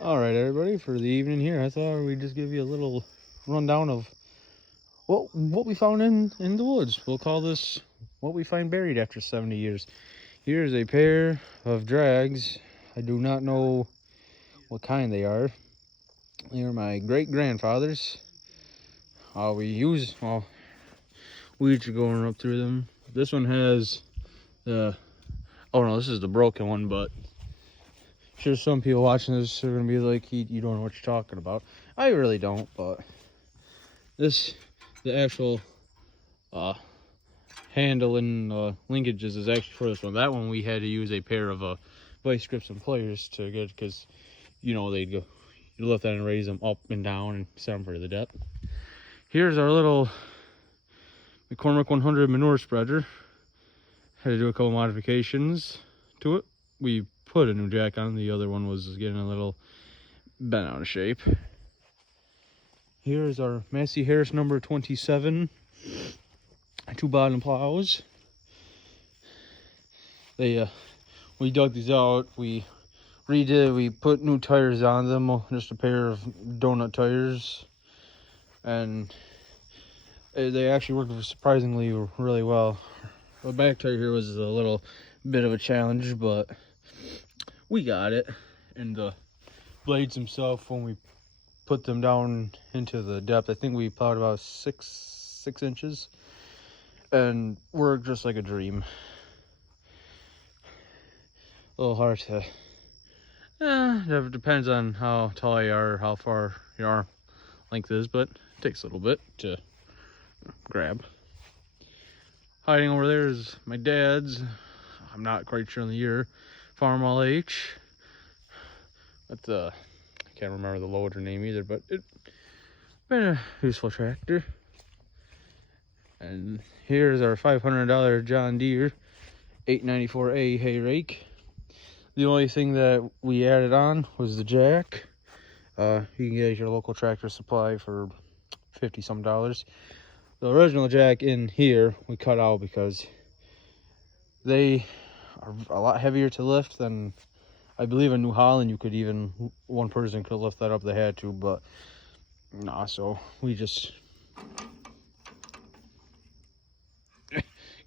All right, everybody, for the evening here, I thought we'd just give you a little rundown of what we found in the woods. We'll call this what we find buried after 70 years. Here's a pair of drags. I do not know what kind they are. They are my great-grandfather's. We each are going up through them. This one has the, oh no, this is the broken one, but sure some people watching this are going to be like, you don't know what you're talking about. I really don't, but the actual handle and linkages is actually for this one. That one we had to use a pair of vice grips and pliers to get, because they'd go, you lift that and raise them up and down and set them for the depth. Here's our little McCormick 100 manure spreader. Had to do a couple modifications to it. We put a new jack on. The other one was getting a little bent out of shape. Here's our Massey Harris number 27 two bottom plows. We dug these out. We put new tires on them, just a pair of donut tires, and they actually worked surprisingly really well. The back tire here was a little bit of a challenge, but we got it. And the blades themselves, when we put them down into the depth, I think we plowed about six inches, and worked just like a dream. A little hard to, it depends on how tall you are, how far your arm length is, but it takes a little bit to grab. Hiding over there is my dad's, I'm not quite sure on the year, Farmall H. But I can't remember the loader name either, but it's been a useful tractor. And here's our $500 John Deere 894A hay rake. The only thing that we added on was the jack. You can get it at your local Tractor Supply for $50 some. The original jack in here we cut out because they are a lot heavier to lift than, I believe, in New Holland. You could even, one person could lift that up if they had to, but nah, so we just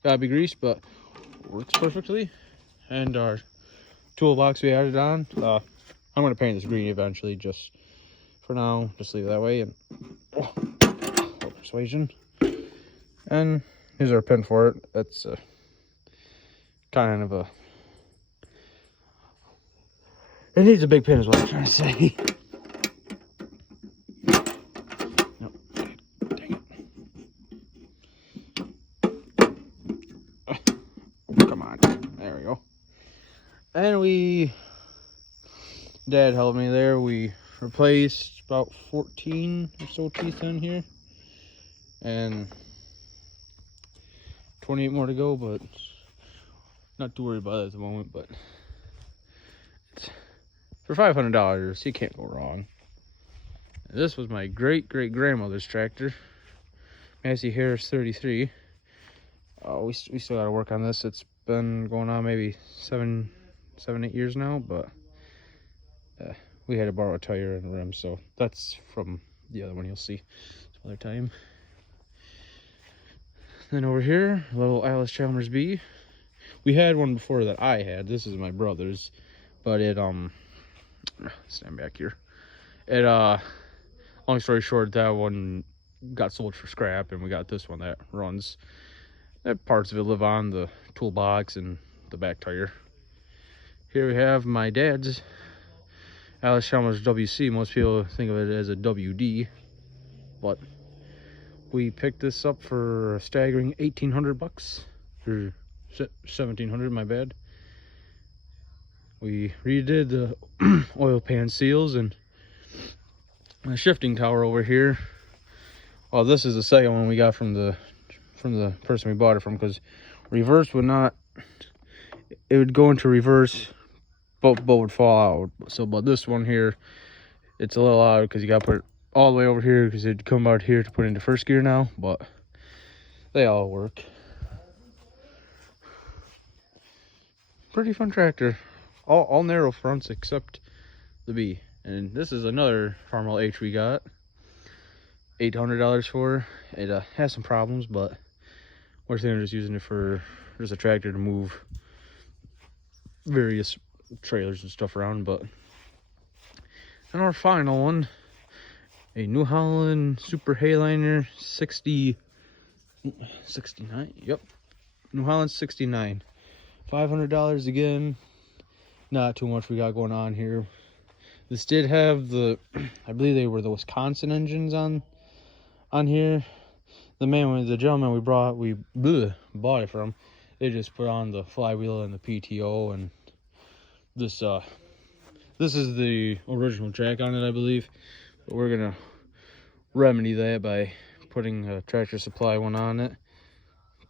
gotta be greased, but works perfectly. And our toolbox we added on, I'm gonna paint this green eventually. Just for now, just leave it that way. And persuasion. And here's our pin for it. That's kind of a, it needs a big pin is what I'm trying to say. Nope. Dang it. Come on. There we go. And Dad helped me there. We replaced about 14 or so teeth in here, and 28 more to go, but not too worried about it at the moment. But for $500, you can't go wrong. This was my great-great-grandmother's tractor, Massey Harris 33. We still got to work on this. It's been going on maybe 7-8 years now, but we had to borrow a tire and a rim, so that's from the other one. You'll see some other time. Then over here, a little Alice Chalmers B. We had one before that I had. This is my brother's, but it stand back here. It long story short, that one got sold for scrap, and we got this one that runs. That parts of it live on the toolbox and the back tire. Here we have my dad's Alice Chalmers WC. Most people think of it as a WD, but we picked this up for a staggering $1,800, or $1,700, my bad. We redid the oil pan seals and the shifting tower over here. Well, this is the second one we got from the person we bought it from, because reverse would not, it would go into reverse, but would fall out. So, but this one here, it's a little odd because you got to put it all the way over here, because it'd come out here to put into first gear now, but they all work. Pretty fun tractor. All narrow fronts except the B. And this is another Farmall H we got. $800 for it. Has some problems, but we're thinking of just using it for just a tractor to move various trailers and stuff around. But and our final one, a New Holland Super Hayliner 69. Yep, New Holland 69. $500 again. Not too much we got going on here. This did have the, I believe they were the Wisconsin engines on here. The gentleman we bought it from, they just put on the flywheel and the PTO, and this is the original jack on it, I believe. But we're gonna remedy that by putting a Tractor Supply one on it,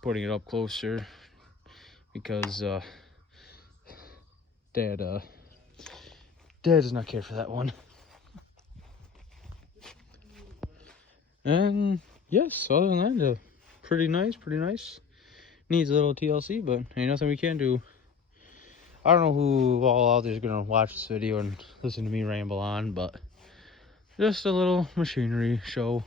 putting it up closer, because Dad does not care for that one. And yes, other than that, pretty nice. Needs a little TLC, but ain't nothing we can do. I don't know who all out there is gonna watch this video and listen to me ramble on, but just a little machinery show.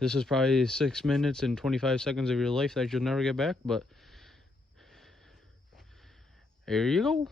This is probably 6 minutes and 25 seconds of your life that you'll never get back, but there you go.